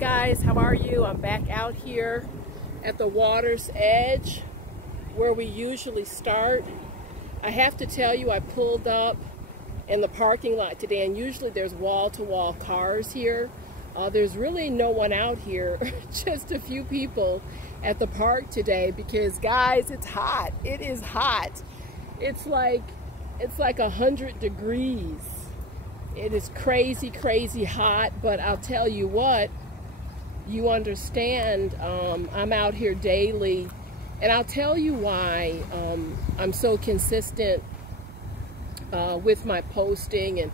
guys, how are you? I'm back out here at the water's edge where we usually start. I have to tell you, I pulled up in the parking lot today, and usually there's wall-to-wall cars here. There's really no one out here, just a few people at the park today because, guys, it's hot. It is hot. It's like 100 degrees. It is crazy, crazy hot, but I'll tell you what, you understand, I'm out here daily, and I'll tell you why I'm so consistent with my posting, and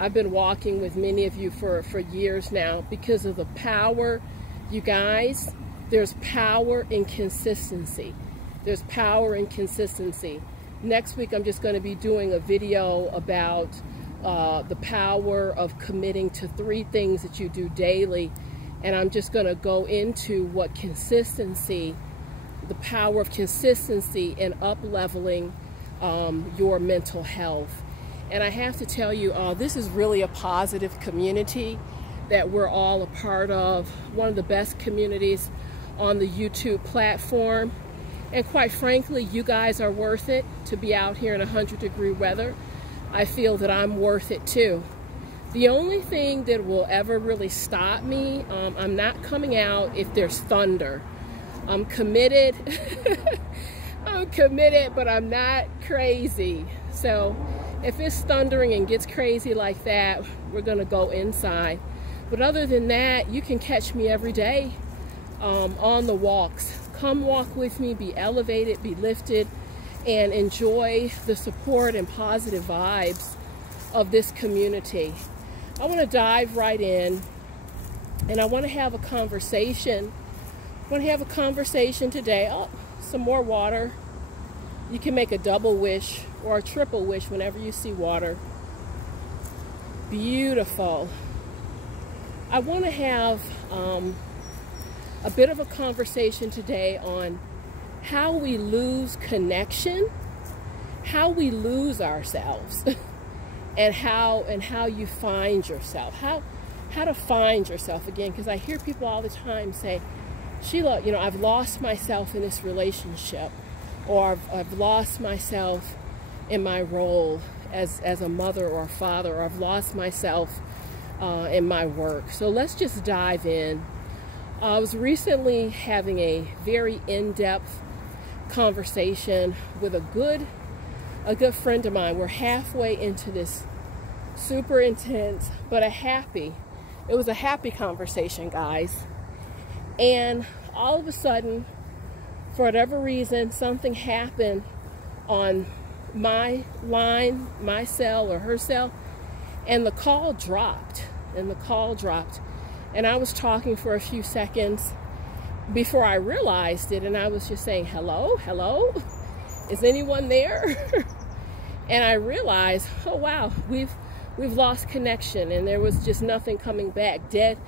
I've been walking with many of you for years now because of the power. You guys, there's power in consistency. There's power in consistency. Next week, I'm just going to be doing a video about the power of committing to 3 things that you do daily. And I'm just going to go into what consistency, the power of consistency in up-leveling your mental health. And I have to tell you, this is really a positive community that we're all a part of. One of the best communities on the YouTube platform. And quite frankly, you guys are worth it to be out here in 100-degree weather. I feel that I'm worth it too. The only thing that will ever really stop me, I'm not coming out if there's thunder. I'm committed. I'm committed, but I'm not crazy. So if it's thundering and gets crazy like that, we're gonna go inside. But other than that, you can catch me every day on the walks. Come walk with me, be elevated, be lifted, and enjoy the support and positive vibes of this community. I want to dive right in, and I want to have a conversation. I want to have a conversation today. Oh, some more water. You can make a double wish or a triple wish whenever you see water. Beautiful. I want to have a bit of a conversation today on how we lose connection, how we lose ourselves, and how you find yourself, how to find yourself again. Because I hear people all the time say, Sheila, you know, I've lost myself in this relationship, or I've lost myself in my role as a mother or a father, or I've lost myself in my work. So let's just dive in. I was recently having a very in-depth conversation with a good friend of mine. We're halfway into this super intense, but it was a happy conversation, guys. And all of a sudden, for whatever reason, something happened on my line, my cell or her cell, and the call dropped, and I was talking for a few seconds before I realized it, and I was just saying, hello, hello, is anyone there? And I realized, oh wow, we've lost connection, and there was just nothing coming back, dead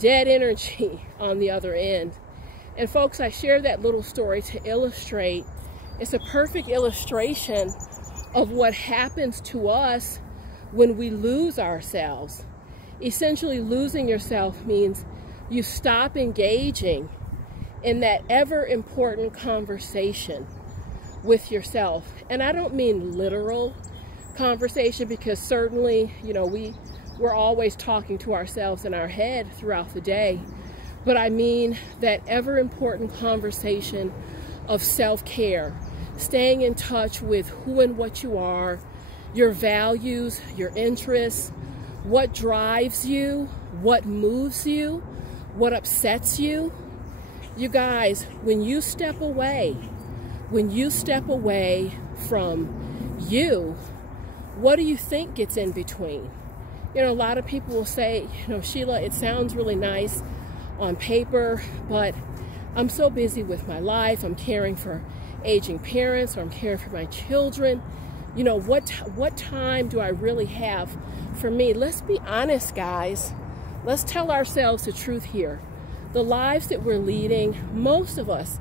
energy on the other end. And folks, I share that little story to illustrate, it's a perfect illustration of what happens to us when we lose ourselves. Essentially, losing yourself means you stop engaging in that ever important conversation with yourself. And I don't mean literal conversation, because certainly, you know, we're always talking to ourselves in our head throughout the day. But I mean that ever important conversation of self-care, staying in touch with who and what you are, your values, your interests, what drives you, what moves you, what upsets you. You guys, when you step away from you, what do you think gets in between? You know, a lot of people will say, you know, Sheila, it sounds really nice on paper, but I'm so busy with my life. I'm caring for aging parents, or I'm caring for my children. You know, what time do I really have for me? Let's be honest, guys. Let's tell ourselves the truth here. The lives that we're leading, most of us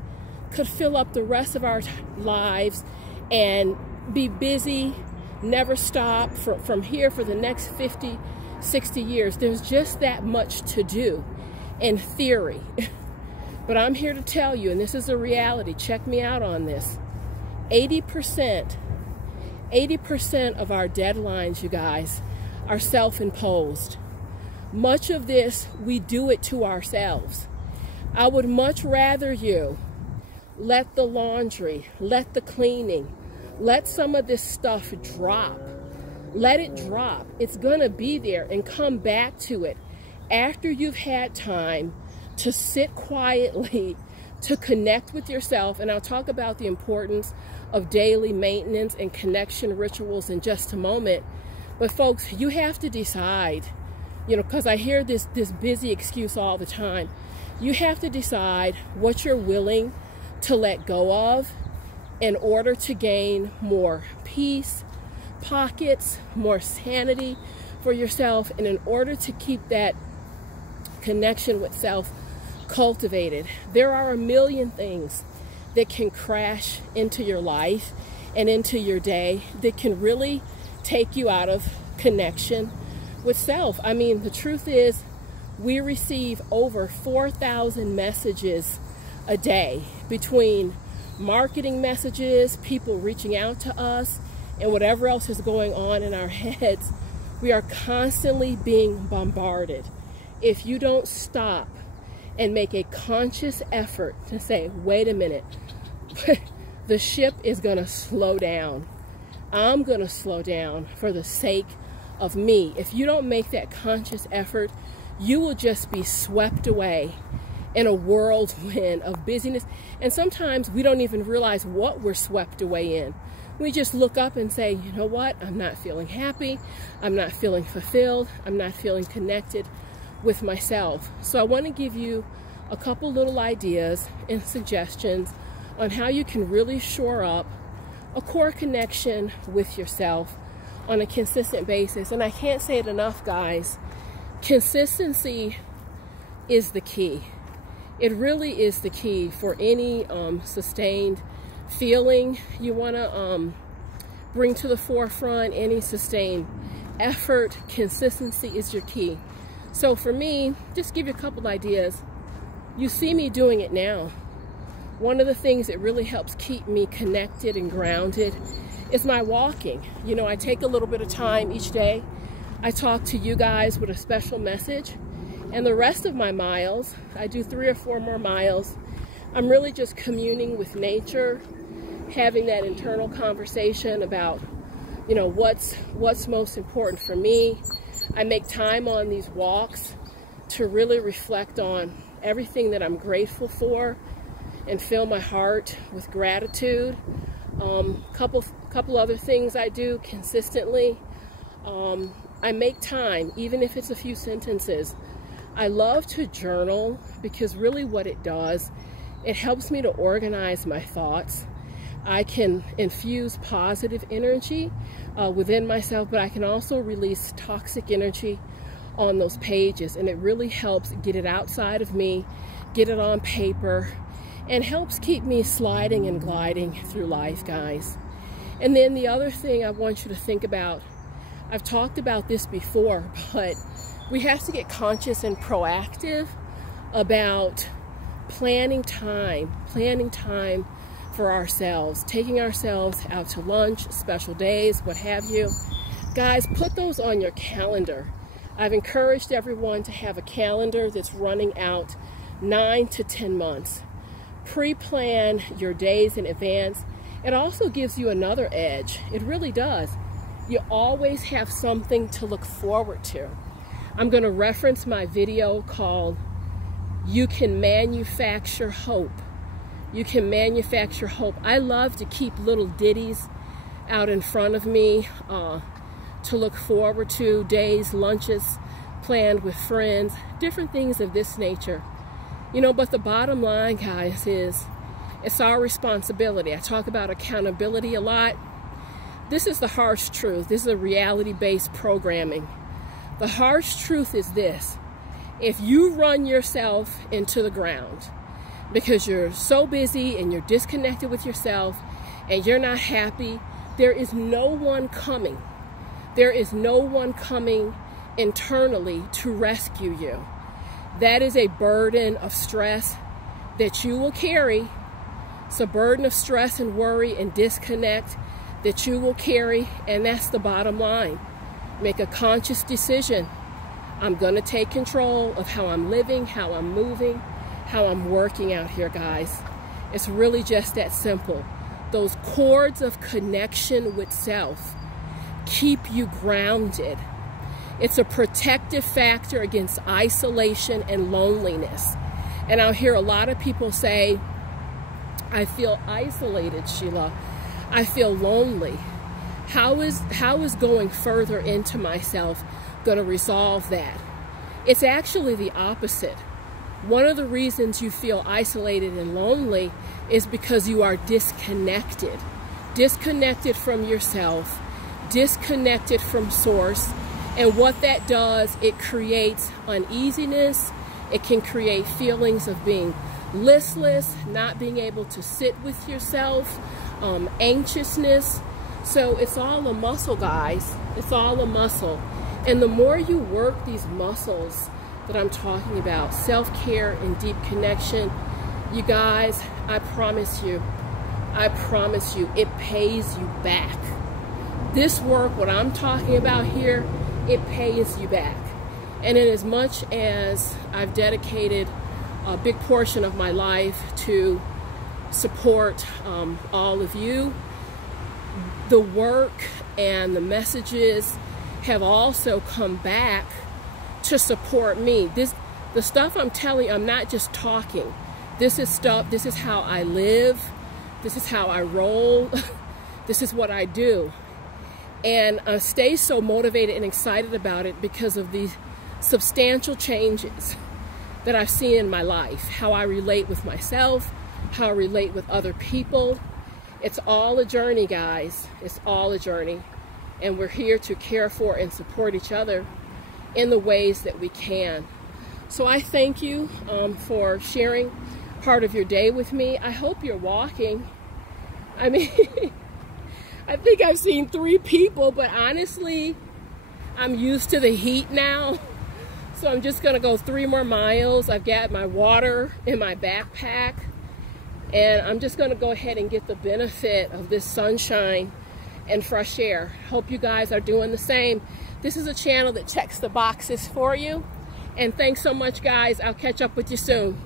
could fill up the rest of our lives and be busy, never stop from here for the next 50, 60 years. There's just that much to do. and theory. But I'm here to tell you, and this is a reality, check me out on this, 80% of our deadlines, you guys, are self-imposed. Much of this, we do it to ourselves. I would much rather you let the laundry, let the cleaning, let some of this stuff drop. Let it drop. It's gonna be there, and come back to it after you've had time to sit quietly, to connect with yourself. And I'll talk about the importance of daily maintenance and connection rituals in just a moment. But folks, you have to decide, you know, because I hear this busy excuse all the time. You have to decide what you're willing to let go of in order to gain more peace, pockets, more sanity for yourself, and in order to keep that connection with self cultivated. There are a million things that can crash into your life and into your day that can really take you out of connection with self. I mean, the truth is, we receive over 4,000 messages a day, between marketing messages, people reaching out to us, and whatever else is going on in our heads. We are constantly being bombarded. If you don't stop and make a conscious effort to say, wait a minute, the ship is gonna slow down. I'm gonna slow down for the sake of me. If you don't make that conscious effort, you will just be swept away in a whirlwind of busyness. And sometimes we don't even realize what we're swept away in. We just look up and say, you know what? I'm not feeling happy. I'm not feeling fulfilled. I'm not feeling connected with myself. So I want to give you a couple little ideas and suggestions on how you can really shore up a core connection with yourself on a consistent basis. And I can't say it enough, guys. Consistency is the key. It really is the key for any sustained feeling you want to bring to the forefront, any sustained effort. Consistency is your key. So for me, just give you a couple ideas. You see me doing it now. One of the things that really helps keep me connected and grounded is my walking. You know, I take a little bit of time each day. I talk to you guys with a special message. And the rest of my miles, I do 3 or 4 more miles. I'm really just communing with nature, having that internal conversation about, you know, what's most important for me. I make time on these walks to really reflect on everything that I'm grateful for and fill my heart with gratitude. Couple other things I do consistently. I make time, even if it's a few sentences. I love to journal because really what it does, it helps me to organize my thoughts. I can infuse positive energy within myself, but I can also release toxic energy on those pages, and it really helps get it outside of me, get it on paper, and helps keep me sliding and gliding through life, guys. And then the other thing I want you to think about, I've talked about this before, but we have to get conscious and proactive about planning time for ourselves, taking ourselves out to lunch, special days, what have you. Guys, put those on your calendar. I've encouraged everyone to have a calendar that's running out 9 to 10 months. Pre-plan your days in advance. It also gives you another edge. It really does. You always have something to look forward to. I'm going to reference my video called You Can Manufacture Hope. You can manufacture hope. I love to keep little ditties out in front of me to look forward to, days, lunches planned with friends, different things of this nature. You know, but the bottom line, guys, is it's our responsibility. I talk about accountability a lot. This is the harsh truth. This is a reality-based programming. The harsh truth is this: if you run yourself into the ground because you're so busy and you're disconnected with yourself and you're not happy, there is no one coming. There is no one coming internally to rescue you. That is a burden of stress that you will carry. It's a burden of stress and worry and disconnect that you will carry, and that's the bottom line. Make a conscious decision. I'm going to take control of how I'm living, how I'm moving, how I'm working out here, guys. It's really just that simple. Those cords of connection with self keep you grounded. It's a protective factor against isolation and loneliness. And I'll hear a lot of people say, I feel isolated, Sheila. I feel lonely. How is going further into myself going to resolve that? It's actually the opposite. One of the reasons you feel isolated and lonely is because you are disconnected. Disconnected from yourself, disconnected from source. And what that does, it creates uneasiness. It can create feelings of being listless, not being able to sit with yourself, anxiousness. So it's all a muscle, guys. It's all a muscle. And the more you work these muscles that I'm talking about, self-care and deep connection, you guys, I promise you, it pays you back. This work, what I'm talking about here, it pays you back. And in as much as I've dedicated a big portion of my life to support all of you, the work and the messages have also come back to support me. The stuff I'm telling you, I'm not just talking. This is how I live. This is how I roll. This is what I do. And I stay so motivated and excited about it because of these substantial changes that I've seen in my life, how I relate with myself, how I relate with other people. It's all a journey, guys. It's all a journey. And we're here to care for and support each other in the ways that we can. So I thank you for sharing part of your day with me. I hope you're walking. I mean, I think I've seen 3 people, but honestly, I'm used to the heat now. So I'm just gonna go 3 more miles. I've got my water in my backpack, and I'm just gonna go ahead and get the benefit of this sunshine and fresh air. Hope you guys are doing the same. This is a channel that checks the boxes for you. And thanks so much, guys. I'll catch up with you soon.